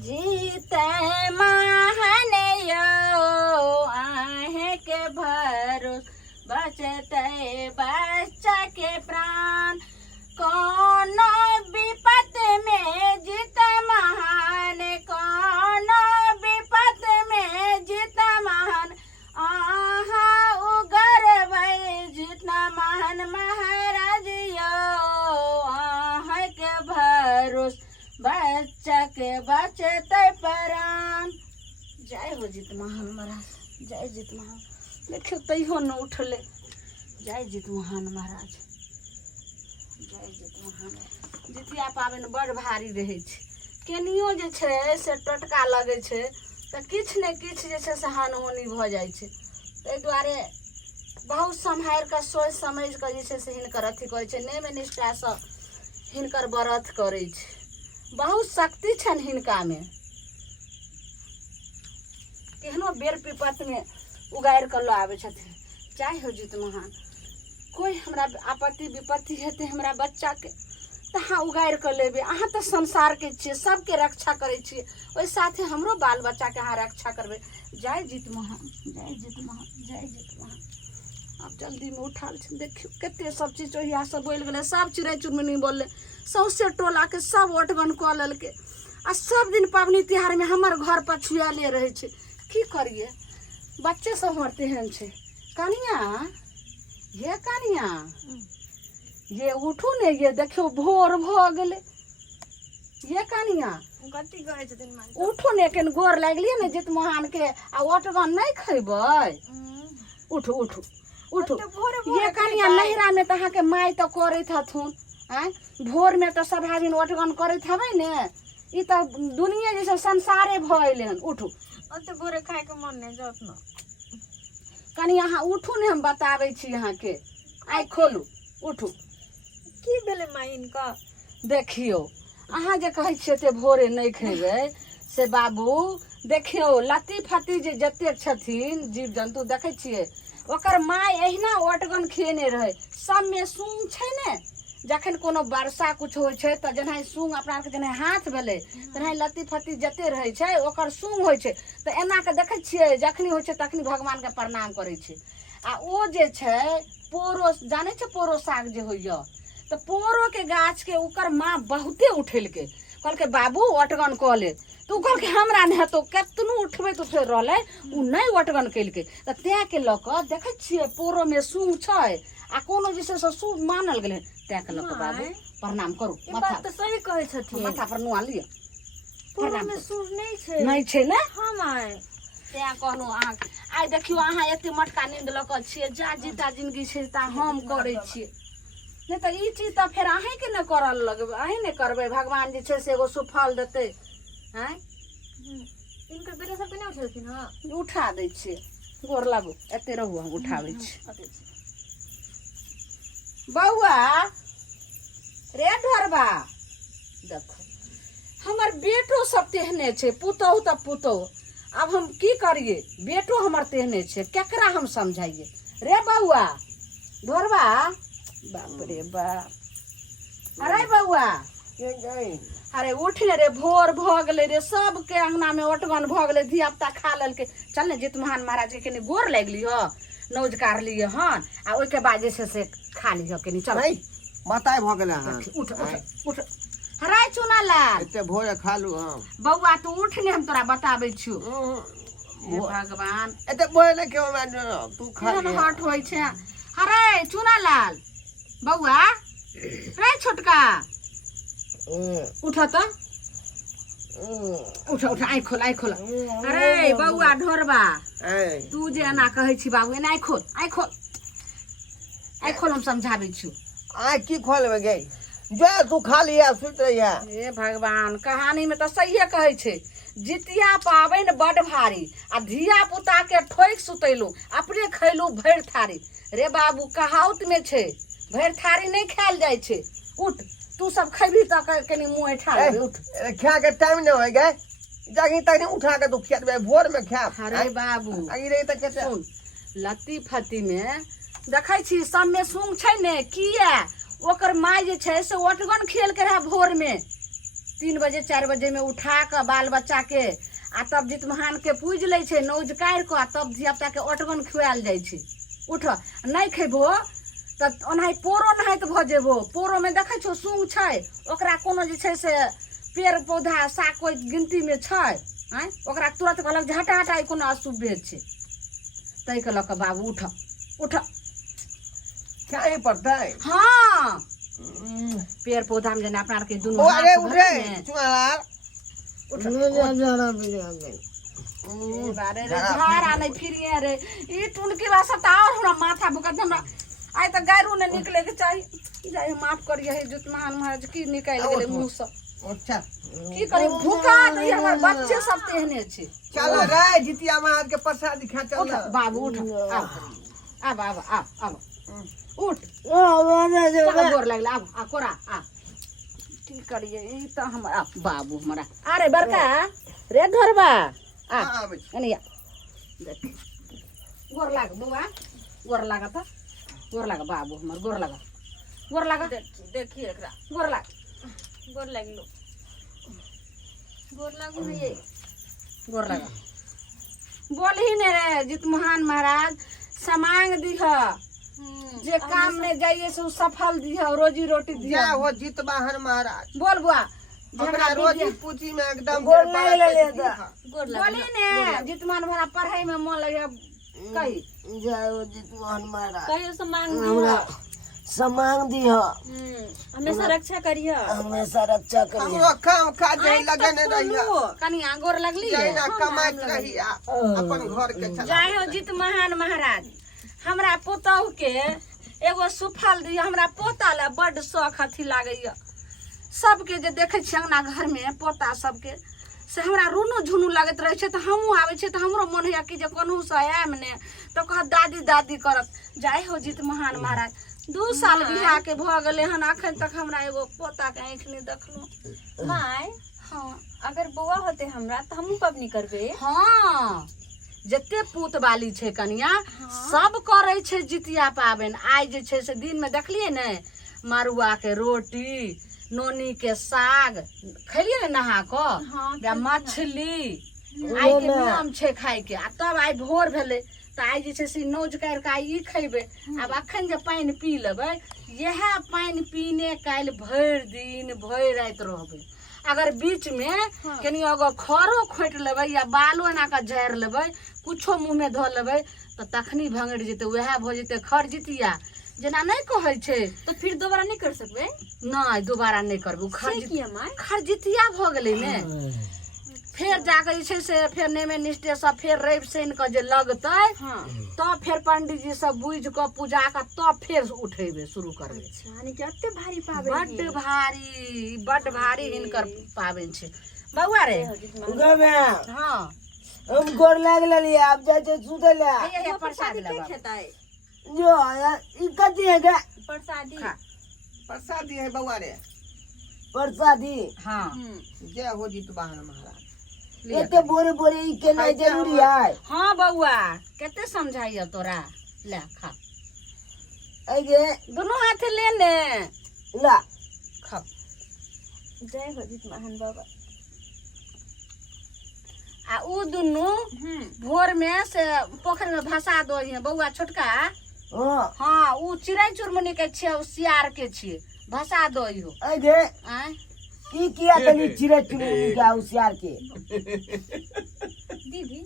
जीते महान यो आहे के भरोस बचते बच्चा के प्राण कोनो विपत में जीत महान कोनो विपत में जीत महान आहा उगर भई जितना महान महाराज यो आहे के भरोस बच्चा के बचते प्राण। जय हो जीत महान महाराज, जय जीत महान। देखियो तैयो न उठले। जय जीत महान महाराज, जय जीत महान। जितिया पाबनि बड़ भारी रहै छै, केनियो जे छै से टटका लगै छै तऽ किछु ने किछु जे छै से हानि भऽ जाइ छै। ताहि दुआरे बहुत सम्हारि कऽ सोचि समझि कऽ जे छै से हिनकर अथी करै छै, नेम निष्ठासँ हिनकर व्रत करै छै। बहुत शक्ति छनि हिनका में, केहनो बेर विपत में उगारि कऽ लऽ आबै छथिन। जय हो जीत महान। कोई हमरा आपत्ति विपत्ति हेतै हमरा बच्चा के तऽ अहाँ उगारि कऽ लेबै। अहाँ तऽ संसार के छियै, सबके रक्षा करै छियै, ओहि साथे हमरो बाल बच्चा के अहाँ रक्षा करबै। जय जीत महान, जय जीत महान, जय जीत महान। अब जल्दी में उठाल छै, देखियो कते सब चीज ओहिया सब बोलि गेलै, सब चिड़ै चुनमुनी बोललै, सौंसे टोला के सब ओठगन कऽ लेलकै। आ सब दिन पाबनि तिहार में हमर घर पछुआले रहै छै। की करिए, बच्चे सब हमर तेहन छै। कनिया ये कनिया ये उठू ने, ये देखियो भोर भऽ गेलै। ये कनिया कथी कहै छथिन माँ? उठू ने, कनि गोर लागलिए ने जीत महान के। आ ओठगन नहीं खैबै? उठू उठू उठू। ये कनिया नहिरा में तो अहाँ के माय तो करैत हथुन, आय भोर में तो सब आदमी ओठगन करैत हबै ने। ई तो दुनिया जैसे संसारे भऽ अइले हन। उठू, ओते भोरे खाए के मन नहीं जात न। कनी अहाँ उठू ने, हम बताबै छी अहाँ के। आइ खोलू, उठू। की भेलै माँ इनका? देखियो अहाँ जे कहै छियै ते भोरे नहीं खेबै से बाबू, देखियो लत्ती फत्ती जे जतेक छथिन जीव जंतु देखै छियै, ओकर माय एहिना ओठगन खिएने रहै। सब में सूंग छै ने, जखन कोनो वर्षा कुछ होइ छै तऽ जेना सूंग अपना आरके जेना हाथ भेलै, तेना लत्ती फत्ती जते रहै छै ओकर सूंग होइ छै। तऽ एना के देखै छियै जखनी होइ छै तखनी भगवान के प्रणाम करै छै। आ ओ जे छै पोरो, जानै छै पोरो साग जे होइया, तऽ पोरो के गाछ के ओकर माँ बहुते उठेलकै, कहलकै बाबू ओठगन कऽ ले। तो कहलकै हमरा नहीं हेतौ, केतनो उठबैत उठबैत रहलै उ नहीं ओठगन केलकै। तऽ तें के लऽ कऽ देखै छियै पोरो में सूंग छै आ कोनो जे छै से शुभ मानल गेलै। तें के लऽ कऽ बाबू प्रणाम करू। बात तऽ सही कहै छथिन, माथा पर नुआ लिअ। पोरो में सूर नहीं छै। नहीं छै ने? हाँ माय, तें कहलहुँ अहाँ। आइ देखियो अहाँ एते मटका नींद लऽ कऽ छियै, जा जीता जिंदगी छै ता हम करै छियै। नहीं तो ई चीज तो फिर अहीं के न करल लगबै, अहीं ने करबै। भगवान जे छै से एगो सुफल देतै। हैं इनकर बेटा सब केना उठलखिन? हाँ उठा दै छियै, गोर लागू। एते रहू, हम उठाबै छी। बौआ रे ढोरबा, देखो हमर बेटो सब तेहने छै, पुतहु तऽ पुतहु। अब हम की करिए, बेटो हमर तेहने छै, केकरा हम समझाइए रे बौआ ढोरबा। बाप रे बाप। अरे बौआ, अरे उठ रे, भोर भऽ गेलै रे, सबके अंगना में ओठगन भऽ गेलै, धिया पुता खा लेलकै। चल ने जीत महान महाराज के कनि गोर लागि लिह, नौजकार लिह हन, आ ओइके बाद जे छै से खा लिह कनि। चल बताए भऽ गेलै अहाँ। उठ उठ उठ। हराय चुना लाल, एते भोरे खा लू हम। बौआ तू उठ ने, हम तोरा बताबै छियौ। हे भगवान, एते भोरे क्यों मैं तू खा केहन ले। हट होइ छै। हराय चुना लाल, बौआ रे छोटका उठ त, उठ उठ, आँखि खोल आँखि खोल। अरे बौआ ढोरबा, तू जे एना कहै छी बाबू, एना आँखि खोल, आँखि खोल, आँखि खोल, हम समझाबै छियौ। आइ की खोलबे गे, जो तू खा लिया, सुत रहिया। हे भगवान, कहानी में तो सहिए कहै छै, जितिया पाबनि बड़ भारी, आ धिया पुता के ठोकि सुतैलू, अपने खैलू भरि थारी। रे बाबू कहावत में छै, भरि थारी नहीं खायल जाइ छै। उठ, तू सब खैबी त कनी मुंह ऐठा लेबे। उठ, खा के टाइम न होय गे, जागी तक उठा के तू खेत भोर में खा। अरे बाबू आई रही त केते सुन, लत्ती फत्ती में देखै छी सब में सूंग छै ने, किया ओकर माय जे छै से ओठगन खेल के रहा भोर में। 3 बजे 4 बजे में उठा के बाल बच्चा के आ तब जित महान के पूज लै छै नौज काढ़ि के तब धियापुता के ओठगन खुआल जाइ छै। उठ नहीं खेबो तऽ ओनाहि पोरो नहाइत भऽ जेबो। पोरो में देखै छौ सूंग छै ओकरा कोनो जे छै से पेड़ पौधा साग कोई गिनती में छै आँय ओकरा तुरंत कहलक जे हटा हटा ई कोनो अशुभे छै। तै के लऽ कऽ बाबू उठ उठ क्या ही पड़ता है हाँ पेड़ पौधा में जेना अपना आर के दुनू अरे हाथ उठे भरे ने। चुनालाल उठ बारे रे घर आने फिरिए रे ई टुनकी वासा त और हमरा माथा भुकत हमरा आइ त गायरू ने निकले के चाहिए जाय माफ करिए हे जुत महान महाराज की निकाल गेले मुंह से अच्छा की करी भूखा दई हमर बच्चे सब तेहने छै। चल रे जितिया महाराज के प्रसाद खा चल उठ बाबू उठ अब उठ गोर लागले अब कोरा आ की करिए ई त हम बाबू हमरा अरे बड़का रे घरबा आ अनिया देख गोर लाग बुआ गोर लाग त गोर लाग बाबू हमर गोर लाग देखिए एकरा गोर लागलो गोर लागू है ये गोर लाग बोलही ने रे जित महान महाराज समांग दिह जे काम में जाइए से सफल दिह रोजी रोटी दिह जय हो जित वाहन महाराज बोल बुआ हमरा रोजी पूछी में एकदम गोर लागले बोली ने जित महान महाराज पढ़ाई में मन लगे कही जय हो जितवाहन महाराज कहियो से मांग हमरा समांग दिह हमेशा रक्षा करियो हमेशा रक्षा करिए हमरो काम काज लगन रहिया कनिया गोर लगली जय ना कमाइत रहिया अपन घर के चला जय हो जित महान महाराज हमरा पोतहु के एगो सुफल दिया हमरा पोता ला बड शौक अथी लागैया सबके जे देखे छी अंगना घर में पोता सबके से हमरा रूनू झुनू लगत रहे छै त हमहू आवे छै त हमरो मन होया कि जे कोनहु से आएम ने त कह दादी दादी करत। जय हो जित महान महाराज 2 साल बियाह के भ गेले हन अखन तक हमरा एगो पोता के आंख नहीं देखलो। माय हाँ अगर बौआ होते हमरा त हमहू पबनी करबे। हाँ जते पूत वाली छै कनिया सब करे छै जितिया पाबनि। आइ जे छै से दिन में देखलिए ने मरुआ के रोटी नोनी के साग खैलिए ने नहा के मछली आइ के नियम छै खाय के। आ तब आइ भोर भेले त आइ जे छै से नौज कर के आइ ई खैबे। आब अखन जे पानि पी लेबै यह पानि पीने काल्हि भरि दिन भरि राति रहबै। अगर बीच में कनी अगर खरो खोट लेबै या बालो एना के झाड़ लेबै कुछो मुंह में धो लेबै त तखनी भंगड़ जेतै वह भ जेतै खर जितिया जेना नहीं कहै छै। तो फिर दोबारा नहीं कर सकबे नहीं दोबारा नहीं करबू खर जितिया भ गेलै ने फिर जाके जे छै से फिर नेमे निष्ठे सब फिर रवि शनि के जे लगतै तब फिर पंडित जी सब बुझ के पूजा के तब फिर उठेबे शुरू करबे। यानी कि अत्ते भारी पाबे बड भारी हिनकर पाबनि छै बउआ रे। हाँ हम गोर लाग लेली आप जाय छै सुते ले ये प्रसाद ले बाबा। खेताई जो ई कथी है गे प्रसादी प्रसादी है बउआ रे प्रसादी। हाँ जय हो जित वाहन महाराज एते बोरे बोरे ई के नहीं जरूरी है। हाँ बउआ केते समझाइए तोरा ले खा आई गे दोनों हाथ ले ने ला खा। जय हो जित महान बाबा। आ उ दुनू भोर में से पोखर में भसा दो बउआ छोटका। हां हाँ उ चिड़ै चुरमुनी के छियै उ सियार के छियै भसा दो हो। आई गे आय की किया तनी चिड़ै चुनमुनी के होशियार के दीदी